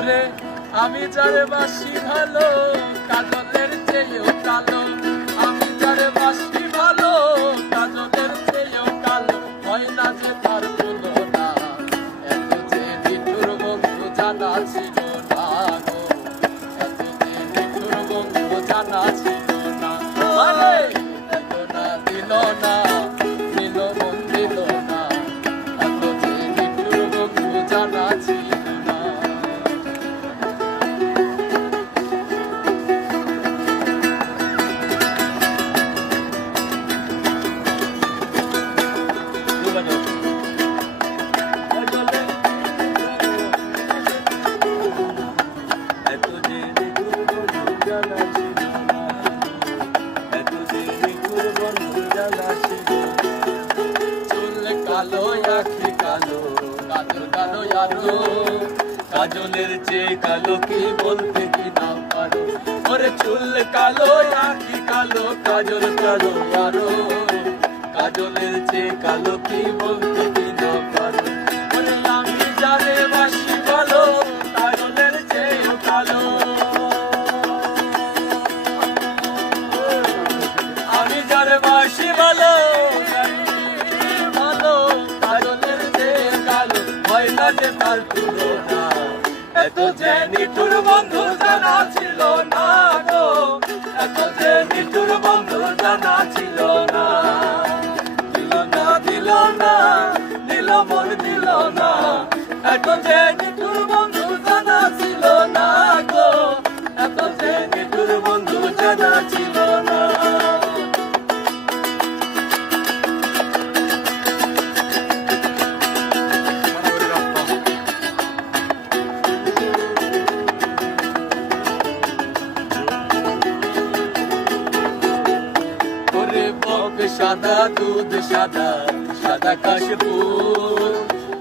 ওরে আমি যারে বাসি ভালো কাজলের চেয়েও কালো, আমি যারে বাসি ভালো কাজলের চেয়েও কালো, হয় না যে তার তুলনা, এত যে নিঠুর বন্ধু জানা ছিল না গো, এত যে নিঠুর বন্ধু জানা ছিল না। আরে দিল না দিল না দিল মন দিল না, এত যে নিঠুর বন্ধু জানা ছিল না। কালো আখি কালো কাজল কালো আরো, কাজলের চেয়ে কালো কি বলতে কি না পারো, ওরে চুল কালো আখি কালো কাজল কালো আরো, কাজলের চেয়ে কালো কি বলতে কি না পারো, ওরে আমি যারে বাসি ভালো কাজলের চেয়েও কালো, আমি যারে বাসি ভালো এত যে নিঠুর বন্ধু জানা ছিল না গো, এত যে নিঠুর বন্ধু জানা ছিল না, দিল না দিল না দিল মন দিল না, এত যে নিঠুর বন্ধু জানা ছিল না গো, এত যে নিঠুর বন্ধু জানা ছিল না। সাদা দুধ সাদা সাদা কাশফুল,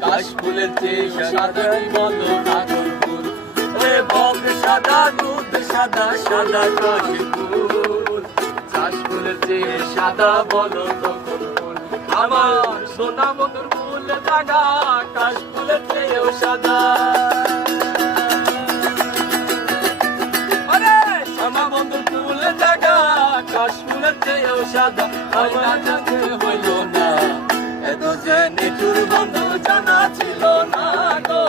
কাশফুলের চেয়ে সাদা বলো কাজল ফুল, ওরে বক সাদা দুধ সাদা সাদা কাশফুল, কাশফুলের চেয়ে সাদা বলো তখন ফুল, আমার সোনা মধুর ফুল দাগা কাশফুলের চেয়েও সাদা, সোনা মধুর ফুল দাগা কাশফুলের চেয়েও সাদা, হইল না এত যে নিঠুর বন্ধু জানা ছিল না গো,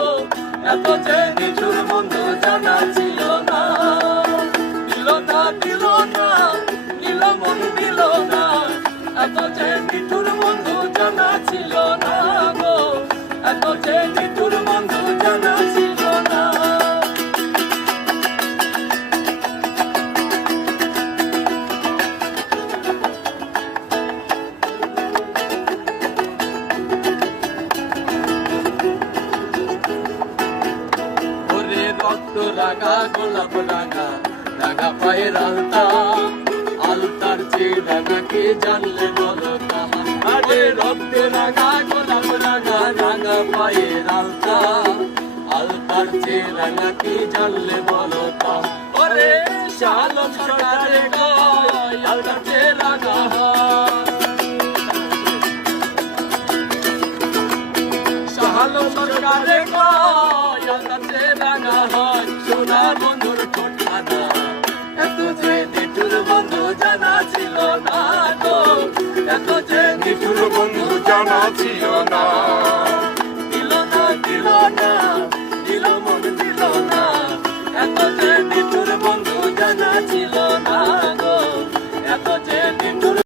এত যে নিঠুর বন্ধু জানা ছিল না, দিল না দিল না দিল মন দিল না, এত যে নিঠুর বন্ধু জানা ছিল না গো, এত যে নিঠুর বন্ধু জানা ছিল না। রাগা গোলাপ রাগা রাগা পায়ের আলতা, আলতার চেয়ে রাগা কে জানলে বলো তাহার, আরে রক্তে রাগা গোলাপ রাগা রাগা পায়ের আলতা, আলতার চেয়ে রাগা কে জানলে বলো তাহার, ওরে শালম সরকারে কয় আলতার চেয়ে রাগা শালম সরকারে কয় আলতার চেয়ে রাগা হয়, সোনা বন্ধুর ঠোঁটানা এত যে নিঠুর বন্ধু জানা ছিল না গো, এত যে নিঠুর বন্ধু জানা ছিল না, দিল না দিল না দিল মন দিল না, এত